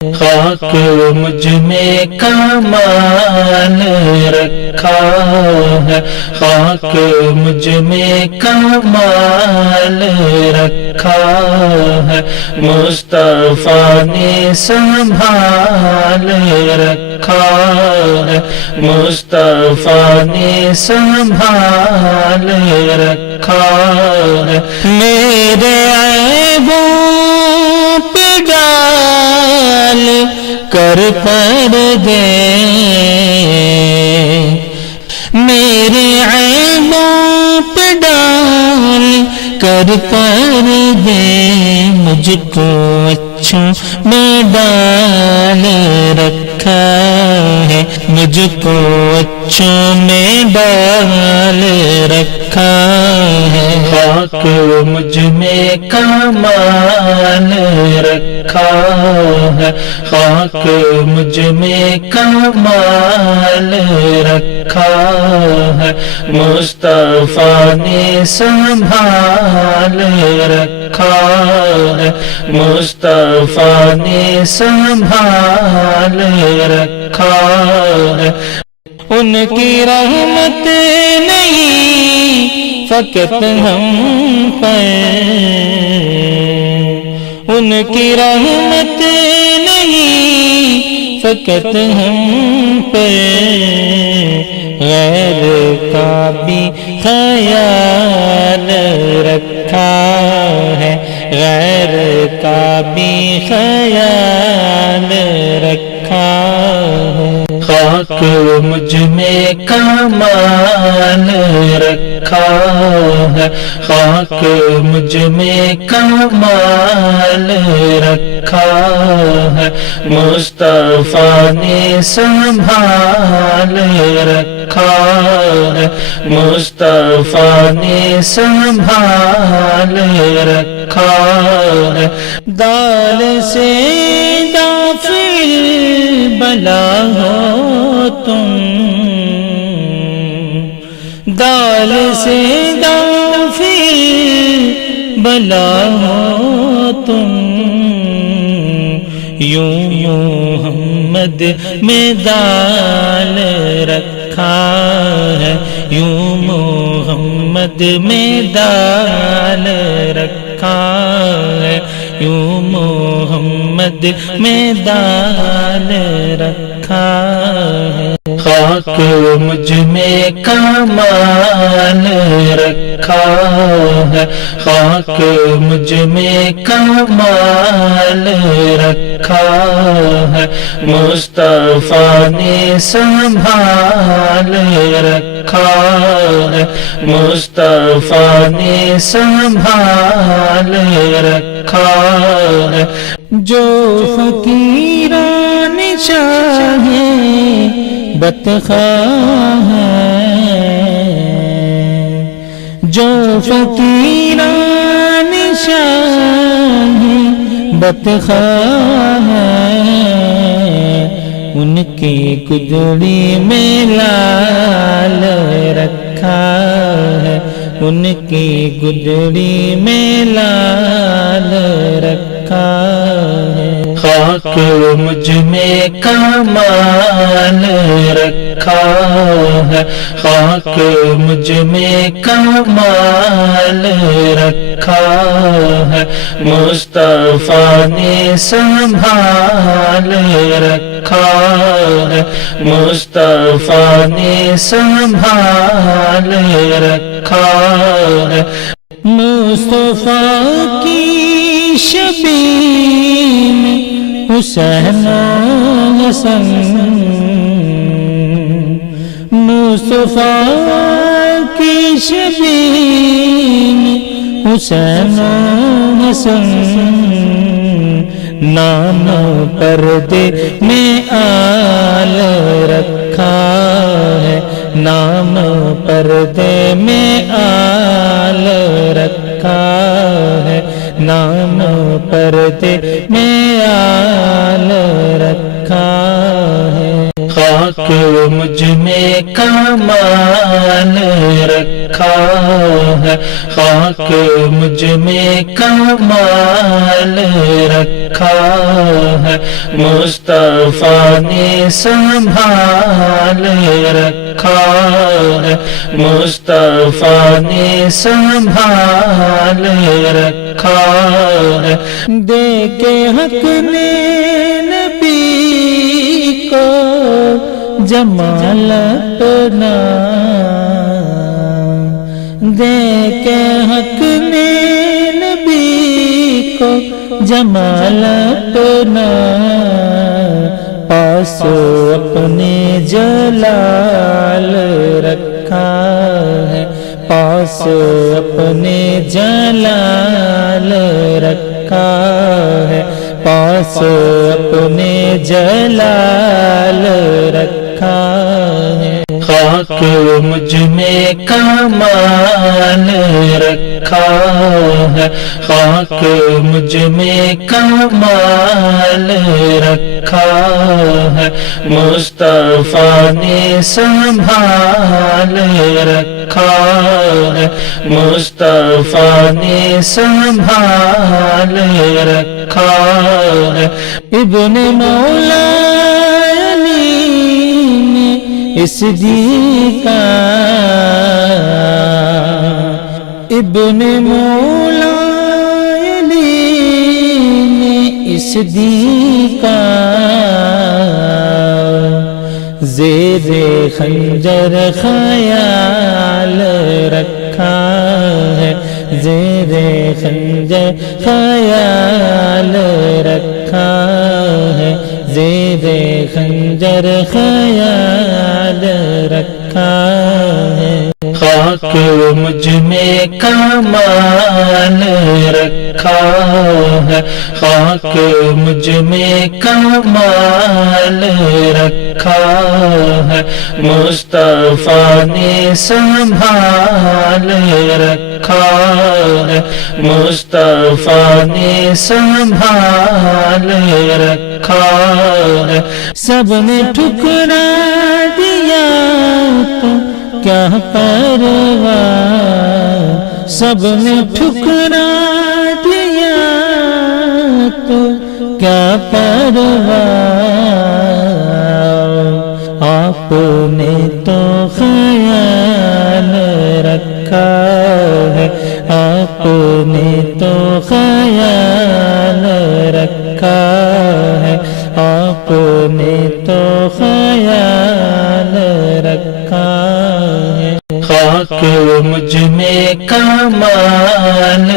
خاک مجھ میں کمال رکھا ہے، خاک مجھ میں کمال رکھا ہے، مصطفیٰ نے سنبھال رکھا ہے، مصطفیٰ نے سنبھال رکھا ہے، میرے عیبوں پہ ڈال کر پردے، میرے عیبوں پہ ڈال کر پردے، مجھ کو اچھوں میں ڈال رکھا ہے، مجھ کو اچھوں میں ڈال رکھا ہے، خاک مجھ میں کمال رکھا ہے، خاک مجھ میں کمال رکھا ہے، مصطفیٰ نے سنبھال رکھا ہے، مصطفیٰ نے سنبھال رکھا ہے، ان کی رحمت نہیں فقط ہم پر، ان کی رحمت نہیں فقط ہم پر، غیر کا بھی خیال رکھا ہے، غیر کا بھی خیال رکھا ہے، خاک مجھ میں کمال رکھا ہے، خاک مجھ میں کمال رکھا ہے، مصطفیٰ نے سنبھال رکھا ہے، مصطفیٰ نے سنبھال رکھا ہے، دال سے دافع بلا ہو تم، دال سے دافع بلا ہو تم، یوں محمد میں دال رکھا ہے، یوں محمد میں دال رکھا ہے، یوں محمد میں دال رکھا ہے، خاک مجھ میں کمال رکھا ہے، خاک مجھ میں کمال رکھا ہے، مصطفیٰ نے سنبھال رکھا ہے، مصطفیٰ نے سنبھال رکھا ہے، جو فقیران چاہے بتخواہ ہے، جو فقیران چاہے بتخواہ ہے، ان کی گدڑی میں لال رکھا ہے، ان کی گدڑی میں لال رکھا ہے، خاک مجھ میں کمال رکھا ہے، خاک مجھ میں کمال رکھا ہے، مصطفیٰ نے سنبھال رکھا ہے، مصطفیٰ نے سنبھال رکھا ہے، مصطفیٰ کی شبیہ میں حسین و حسن، مصطفیٰ کی شبیہ میں حسین و حسن، نام پردے میں آل رکھا ہے، نام پردے میں آل رکھا ہے، نام پردے میں آل رکھا ہے، خاک مجھ میں کمال رکھا ہے، خاک مجھ میں کمال رکھا ہے، ہے مصطفیٰ نے سنبھال رکھا ہے مصطفیٰ نے سنبھال رکھا ہے دے کے حق نے نبی کو جمال اپنا دے کے حق نے نبی کو جمال اپنا پاس اپنے جلال رکھا ہے پاس اپنے جلال رکھا ہے پاس اپنے جلال رکھا ہے خاک مجھ میں کمال رکھا ہے خاک مجھ میں کمال رکھا ہے مصطفیٰ نے سنبھال رکھا ہے مصطفیٰ نے سنبھال رکھا ہے ابن مولا اس دی کا ابن مولا علی نے اس دی کا زیر خنجر خیال رکھا ہے زیر خنجر خیال رکھا ہے زیر خنجر خیال رکھا ہے خاک مجھ میں کمال رکھا ہے خاک مجھ میں کمال رکھا ہے مصطفیٰ نے سنبھال رکھا ہے مصطفیٰ نے سنبھال رکھا ہے سب نے ٹھکرا دیا تو کیا پرواہ سب نے ٹھکرا دیا تو کیا پرواہ آپ نے تو خیال رکھا ہے آپ نے تو خیال رکھا ہے آپ نے تو خیال رکھا ہے خاک مجھ میں کمال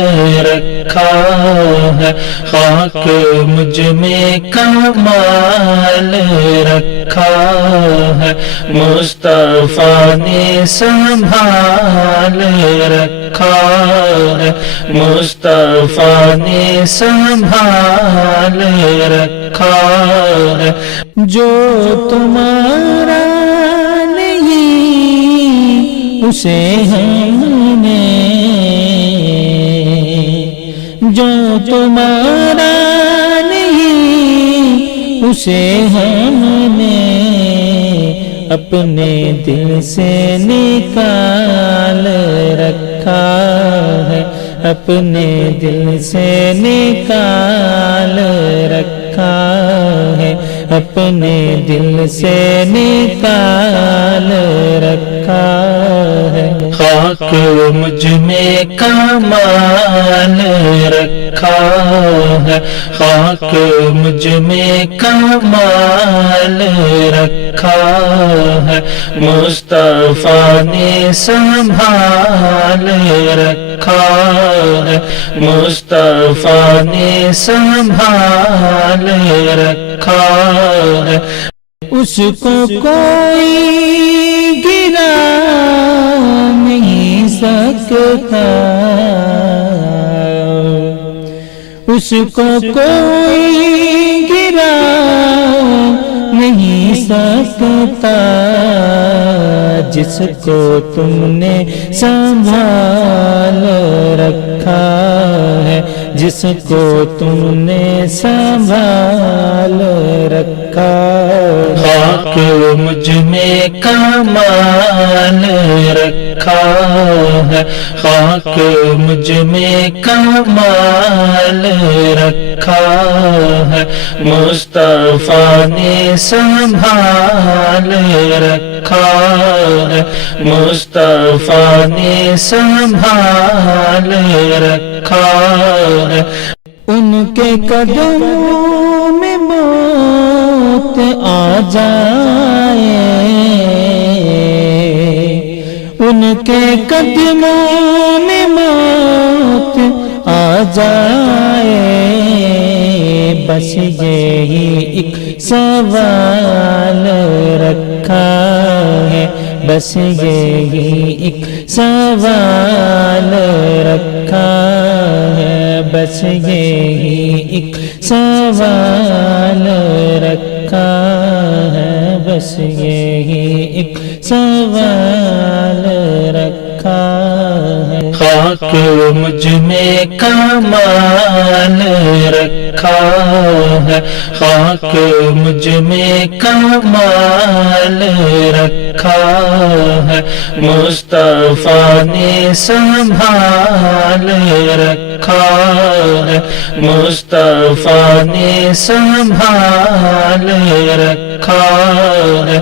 رکھا ہے خاک مجھ میں کمال رکھا ہے مصطفیٰ نے سنبھال رکھا ہے مصطفیٰ نے سنبھال رکھا ہے جو تمہارا نہیں اسے ہم نے جو تمہارا نہیں اسے ہم نے اپنے دل سے نکال رکھا ہے اپنے دل سے نکال رکھا ہے اپنے دل سے نکال رکھا ہے خاک مجھ میں کمال رکھا ہے خاک مجھ میں کمال رکھا ہے مصطفیٰ نے سنبھال رکھا ہے مصطفیٰ نے سنبھال رکھا ہے اس کو کوئی گرا نہیں سکتا اس کو کوئی گرا نہیں سکتا جس کو تم نے سنبھال رکھا ہے جس کو تم نے سنبھال رکھا خاک مجھ میں کمال رکھا ہے خاک مجھ میں کمال رکھا ہے، مصطفیٰ نے سنبھال رکھا ہے، مصطفیٰ نے سنبھال رکھا ہے۔ ان کے قدموں میں موت آ جائے، ان کے قدموں میں موت آ جائے، بس یہی ایک سوال رکھا ہے، بس یہی ایک سوال رکھا ہے، بس یہی ایک سوال رکھا ہے، بس یہی ایک سوال رکھا ہے۔ خاک مجھ میں کمال رکھا ہے، خاک مجھ میں کمال رکھا ہے، مصطفیٰ نے سنبھال رکھا ہے، مصطفیٰ نے سنبھال رکھا ہے۔